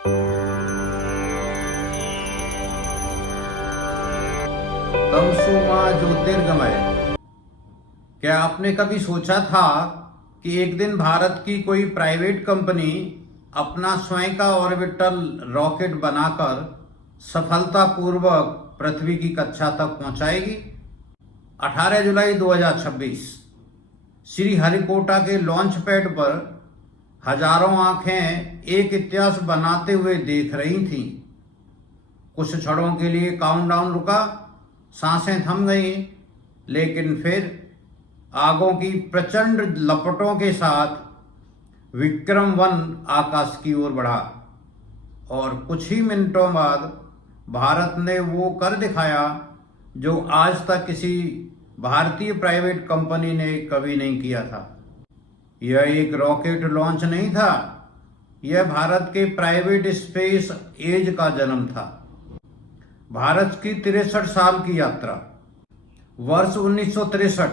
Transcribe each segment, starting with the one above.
तमसो मां ज्योतिर्गमय। क्या आपने कभी सोचा था कि एक दिन भारत की कोई प्राइवेट कंपनी अपना स्वयं का ऑर्बिटल रॉकेट बनाकर सफलतापूर्वक पृथ्वी की कक्षा तक पहुंचाएगी? 18 जुलाई 2026 श्री हरिकोटा के लॉन्च पैड पर हजारों आंखें एक इतिहास बनाते हुए देख रही थीं। कुछ क्षणों के लिए काउंटडाउन रुका, सांसें थम गईं, लेकिन फिर आगों की प्रचंड लपटों के साथ विक्रम-1 आकाश की ओर बढ़ा और कुछ ही मिनटों बाद भारत ने वो कर दिखाया जो आज तक किसी भारतीय प्राइवेट कंपनी ने कभी नहीं किया था। यह एक रॉकेट लॉन्च नहीं था, यह भारत के प्राइवेट स्पेस एज का जन्म था। भारत की 63 साल की यात्रा। वर्ष 1963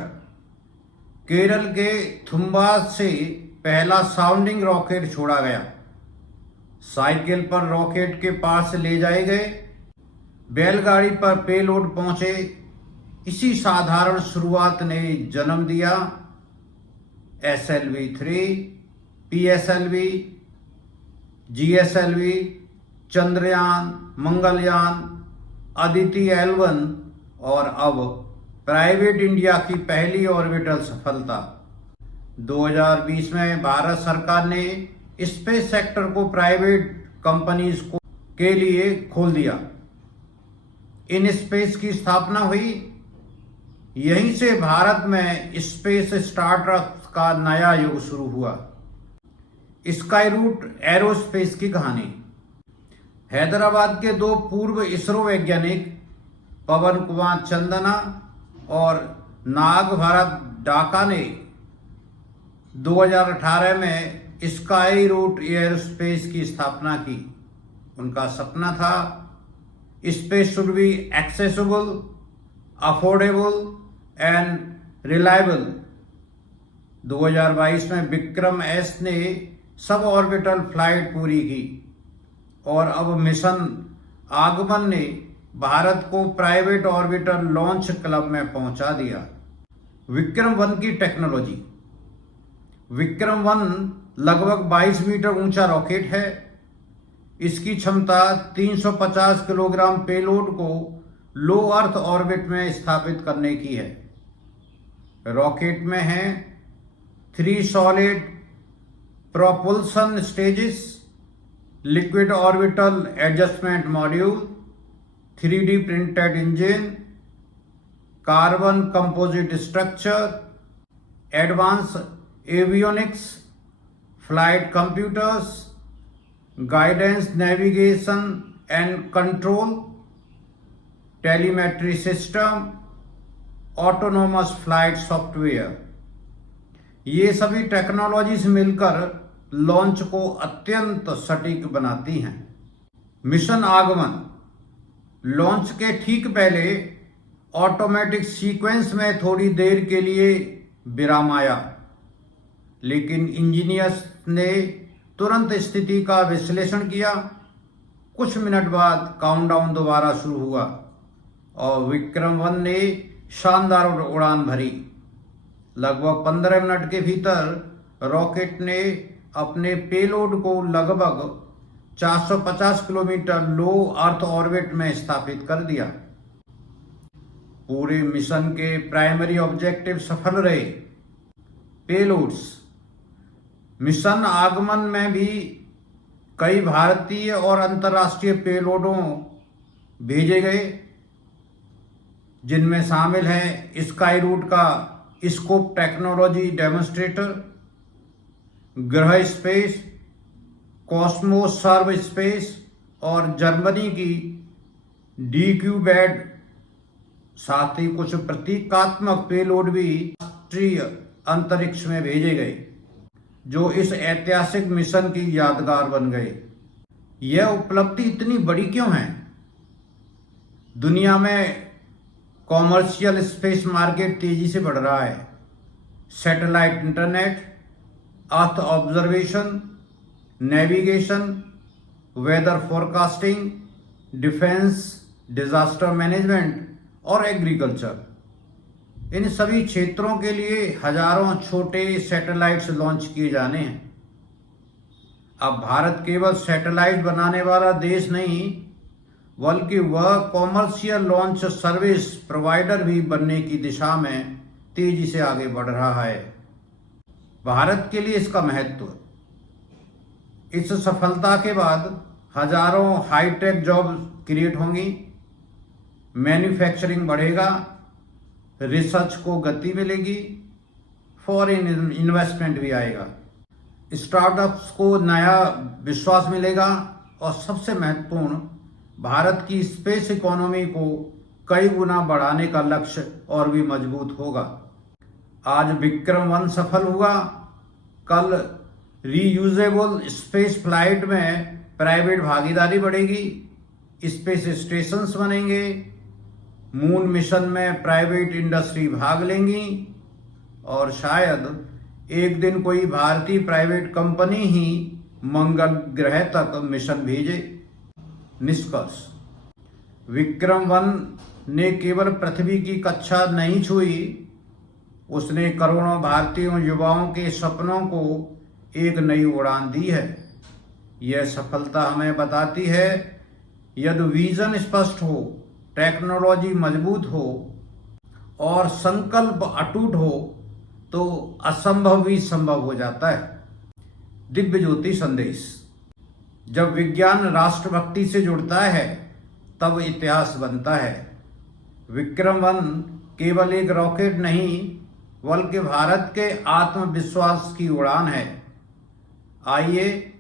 केरल के थुम्बा से पहला साउंडिंग रॉकेट छोड़ा गया। साइकिल पर रॉकेट के पास ले जाए गए, बैलगाड़ी पर पेलोड पहुंचे। इसी साधारण शुरुआत ने जन्म दिया SLV-3, PSLV, GSLV, Chandrayaan, Mangalyaan, Aditi L1 और अब प्राइवेट इंडिया की पहली ऑर्बिटल सफलता। 2020 में भारत सरकार ने स्पेस सेक्टर को प्राइवेट कंपनीज के लिए खोल दिया। इन स्पेस की स्थापना हुई। यहीं से भारत में स्पेस स्टार्टअप का नया युग शुरू हुआ। स्काई रूट एरोस्पेस की कहानी। हैदराबाद के दो पूर्व इसरो वैज्ञानिक पवन कुमार चंदना और नाग भरत डाका ने 2018 में स्काई रूट एरोस्पेस की स्थापना की। उनका सपना था space should be accessible, affordable and reliable. 2022 में विक्रम एस ने सब ऑर्बिटल फ्लाइट पूरी की और अब मिशन आगमन ने भारत को प्राइवेट ऑर्बिटल लॉन्च क्लब में पहुंचा दिया। विक्रम-1 की टेक्नोलॉजी। विक्रम-1 लगभग 22 मीटर ऊंचा रॉकेट है। इसकी क्षमता 350 किलोग्राम पेलोड को लो अर्थ ऑर्बिट में स्थापित करने की है। रॉकेट में है 3 solid propulsion stages, liquid orbital adjustment module, 3D printed engine, carbon composite structure, advance avionics, flight computers, guidance navigation and control, telemetry system, autonomous flight software. ये सभी टेक्नोलॉजीज मिलकर लॉन्च को अत्यंत सटीक बनाती हैं। मिशन आगमन। लॉन्च के ठीक पहले ऑटोमेटिक सीक्वेंस में थोड़ी देर के लिए विराम आया, लेकिन इंजीनियर्स ने तुरंत स्थिति का विश्लेषण किया। कुछ मिनट बाद काउंटडाउन दोबारा शुरू हुआ और विक्रम-1 ने शानदार उड़ान भरी। लगभग 15 मिनट के भीतर रॉकेट ने अपने पेलोड को लगभग 450 किलोमीटर लो अर्थ ऑर्बिट में स्थापित कर दिया। पूरे मिशन के प्राइमरी ऑब्जेक्टिव सफल रहे। पेलोड्स। मिशन आगमन में भी कई भारतीय और अंतर्राष्ट्रीय पेलोडों भेजे गए, जिनमें शामिल है स्काई रूट का स्कोप टेक्नोलॉजी डेमोन्स्ट्रेटर, ग्रह स्पेस, कॉस्मोस सर्व स्पेस और जर्मनी की DQ-BAD। साथ ही कुछ प्रतीकात्मक पेलोड भी राष्ट्रीय अंतरिक्ष में भेजे गए, जो इस ऐतिहासिक मिशन की यादगार बन गए। यह उपलब्धि इतनी बड़ी क्यों है? दुनिया में कॉमर्शियल स्पेस मार्केट तेजी से बढ़ रहा है। Satellite internet, earth observation, navigation, weather forecasting, defence, disaster management और एग्रीकल्चर। इन सभी क्षेत्रों के लिए हजारों छोटे सैटेलाइट्स लॉन्च किए जाने हैं। अब भारत केवल सैटेलाइट बनाने वाला देश नहीं, बल्कि वह कॉमर्शियल लॉन्च सर्विस प्रोवाइडर भी बनने की दिशा में तेजी से आगे बढ़ रहा है। भारत के लिए इसका महत्व, इस सफलता के बाद हजारों हाईटेक जॉब क्रिएट होंगी, मैन्युफैक्चरिंग बढ़ेगा, रिसर्च को गति मिलेगी, फॉरेन इन्वेस्टमेंट भी आएगा, स्टार्टअप्स को नया विश्वास मिलेगा और सबसे महत्वपूर्ण, भारत की स्पेस इकोनॉमी को कई गुना बढ़ाने का लक्ष्य और भी मजबूत होगा। आज विक्रम-1 सफल हुआ, कल रीयूजेबल स्पेस फ्लाइट में प्राइवेट भागीदारी बढ़ेगी, स्पेस स्टेशंस बनेंगे, मून मिशन में प्राइवेट इंडस्ट्री भाग लेंगी और शायद एक दिन कोई भारतीय प्राइवेट कंपनी ही मंगल ग्रह तक मिशन भेजे। निष्कर्ष, विक्रम-1 ने केवल पृथ्वी की कक्षा नहीं छुई, उसने करोड़ों भारतीयों युवाओं के सपनों को एक नई उड़ान दी है। यह सफलता हमें बताती है, यदि विजन स्पष्ट हो, टेक्नोलॉजी मजबूत हो और संकल्प अटूट हो तो असंभव भी संभव हो जाता है। दिव्य ज्योति संदेश, जब विज्ञान राष्ट्रभक्ति से जुड़ता है तब इतिहास बनता है। विक्रम-1 केवल एक रॉकेट नहीं, बल्कि भारत के आत्मविश्वास की उड़ान है। आइए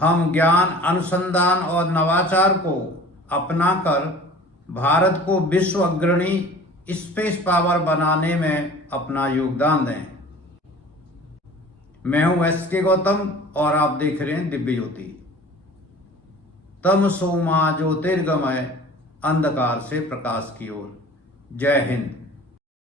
हम ज्ञान, अनुसंधान और नवाचार को अपनाकर भारत को विश्व अग्रणी स्पेस पावर बनाने में अपना योगदान दें। मैं हूं SK गौतम और आप देख रहे हैं दिव्य ज्योति। तमसो मा ज्योतिर्गमय, अंधकार से प्रकाश की ओर। जय हिंद।